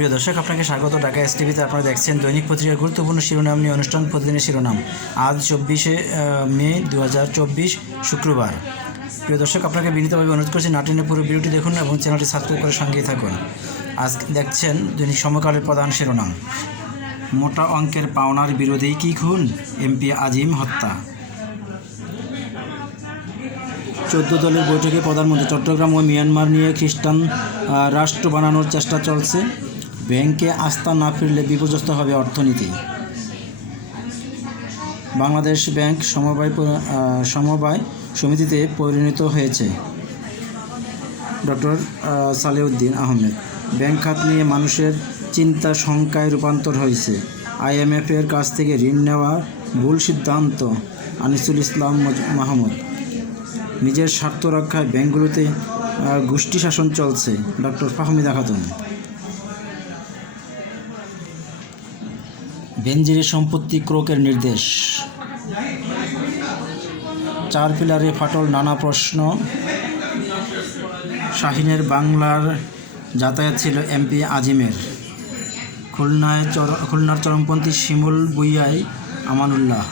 প্রিয় দর্শক, আপনাকে স্বাগত। ঢাকা এস টিভিতে আপনারা দেখছেন দৈনিক পত্রিকার গুরুত্বপূর্ণ শিরোনাম নিয়ে অনুষ্ঠান, প্রতিদিনের শিরোনাম। আজ চব্বিশে মে দু হাজার চব্বিশ শুক্রবার। প্রিয় দর্শক, আপনাকে বিনীতভাবে অনুরোধ করছি নাটিনের পুরো ভিডিওটি দেখুন এবং চ্যানেলটি সাবস্ক্রাইব করে সঙ্গেই থাকুন। আজ দেখছেন দৈনিক সমকালের প্রধান শিরোনাম। মোটা অঙ্কের পাওনার বিরোধেই কি খুন? এমপি আজিম হত্যা। চোদ্দ দলের বৈঠকে প্রধানমন্ত্রী চট্টগ্রাম ও মিয়ানমার নিয়ে খ্রিস্টান রাষ্ট্র বানানোর চেষ্টা চলছে। ব্যাংকে আস্থা না ফিরলে বিপর্যস্ত হবে অর্থনীতি। বাংলাদেশ ব্যাংক সমবায় সমবায় সমিতিতে পরিণত হয়েছে। ডক্টর সালেউদ্দিন আহমেদ। ব্যাংক খাত নিয়ে মানুষের চিন্তা শঙ্কায় রূপান্তর হয়েছে। আইএমএফের কাছ থেকে ঋণ নেওয়া ভুল সিদ্ধান্ত আনিসুল ইসলাম মাহমুদ। নিজের স্বার্থ রক্ষায় ব্যাংকগুলোতে গোষ্ঠী শাসন চলছে। ডক্টর ফাহমিদা খাতুন। বেনজিরের সম্পত্তি ক্রোকের নির্দেশ। চার পিলারে ফাটল নানা প্রশ্ন। শাহিনের বাংলার যাতায়াত ছিল এমপি আজিমের। খুলনায় চর খুলনার চরমপন্থী Shimul Bhuiyan Amanullah.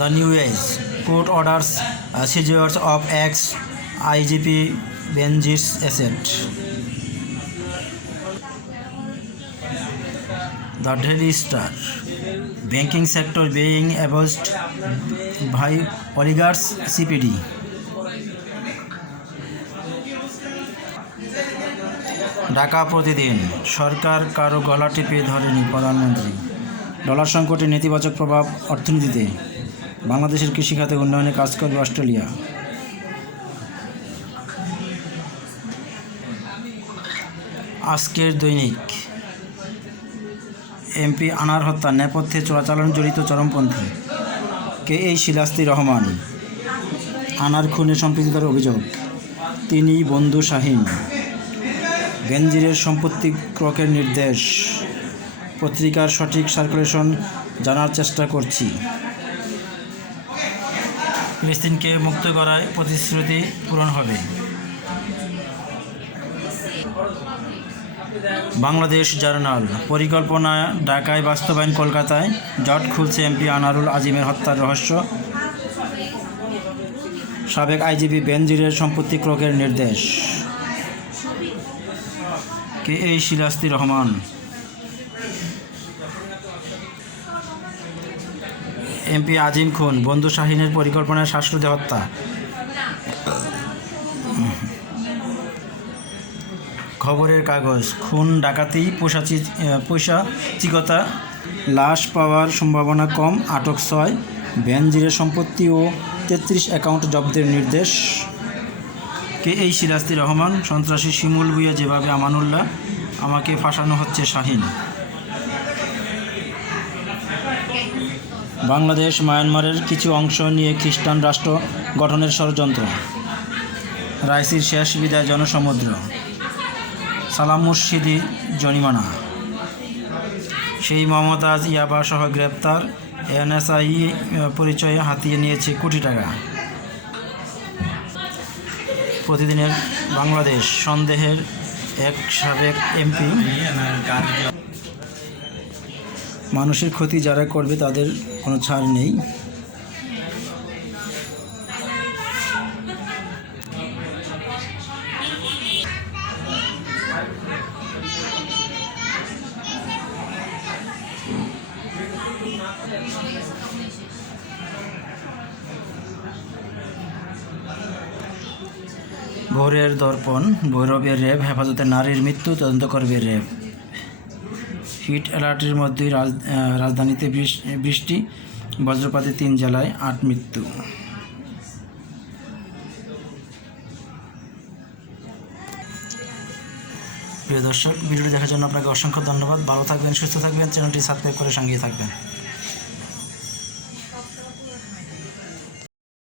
The new age court orders uh, seizures of ex IGP Benjis The Daily Star banking sector being abused by oligarchs CPD. Dhaka প্রতিদিন, সরকার কারও গলা টিপে ধরেনি প্রধানমন্ত্রী। ডলার সংকটে নেতিবাচক প্রভাব অর্থনীতিতে। বাংলাদেশের কৃষিখাতে উন্নয়নে কাজ করবে অস্ট্রেলিয়া। আজকের দৈনিক। এমপি আনার হত্যা, নেপথ্যে চোরাচালান জড়িত চরমপন্থী। কে এই শিলাস্তি রহমান? আনার খুনে সম্পৃক্ততার অভিযোগ, তিনি বন্ধু শাহিন। বেনজিরের সম্পত্তি ক্রকের নির্দেশ, পত্রিকার সঠিক সার্কুলেশন জানার চেষ্টা করছি। ফিলিস্তিনকে মুক্ত করায় প্রতিশ্রুতি পূরণ হবে। বাংলাদেশ জার্নাল। পরিকল্পনা ঢাকায় বাস্তবায়ন কলকাতায় জট খুলছে এমপি আনারুল আজিমের হত্যার রহস্য। সাবেক আইজিপি বেনজিরের সম্পত্তি ক্রোকের নির্দেশ। কে এই শিলাস্তি রহমান? এমপি আজিম খুন, বন্ধু শাহিনের পরিকল্পনায় শ্বাসরোধে হত্যা। খবরের কাগজ। খুন, ডাকাতি, পোষাচি চিকতা লাশ পাওয়ার সম্ভাবনা কম, আটক ছয় ব্যানজিরের সম্পত্তি ও তেত্রিশ অ্যাকাউন্ট জব্দের নির্দেশ। কে এই সিরাস্তি রহমান? সন্ত্রাসী শিমুল ভুইয়া যেভাবে আমানুল্লাহ আমাকে ফাঁসানো হচ্ছে শাহিন। বাংলাদেশ, মায়ানমারের কিছু অংশ নিয়ে খ্রিস্টান রাষ্ট্র গঠনের ষড়যন্ত্র। রাইসির শেষ বিদায় জনসমুদ্র। সালাম মুর্শিদি জরিমানা। সেই মমতাজ ইয়াবা সহ গ্রেপ্তার। এনএসআই পরিচয়ে হাতিয়ে নিয়েছে কোটি টাকা। প্রতিদিনের বাংলাদেশ সন্দেহের এক সাবেক এমপি। মানুষের ক্ষতি যারা করবে তাদের কোনো ছাড় নেই। ভোরের দর্পণ, ভৈরবের র্যাব হেফাজতে নারীর মৃত্যু, তদন্ত করবে র্যাব হিট অ্যালার্টের মধ্যে রাজ রাজধানীতে বৃষ- বৃষ্টি, বজ্রপাতে তিন জেলায় আট মৃত্যু। প্রিয় দর্শক, ভিডিওটি দেখার জন্য আপনাকে অসংখ্য ধন্যবাদ। ভালো থাকবেন, সুস্থ থাকবেন, চ্যানেলটি সাবস্ক্রাইব করে সঙ্গেই থাকবেন।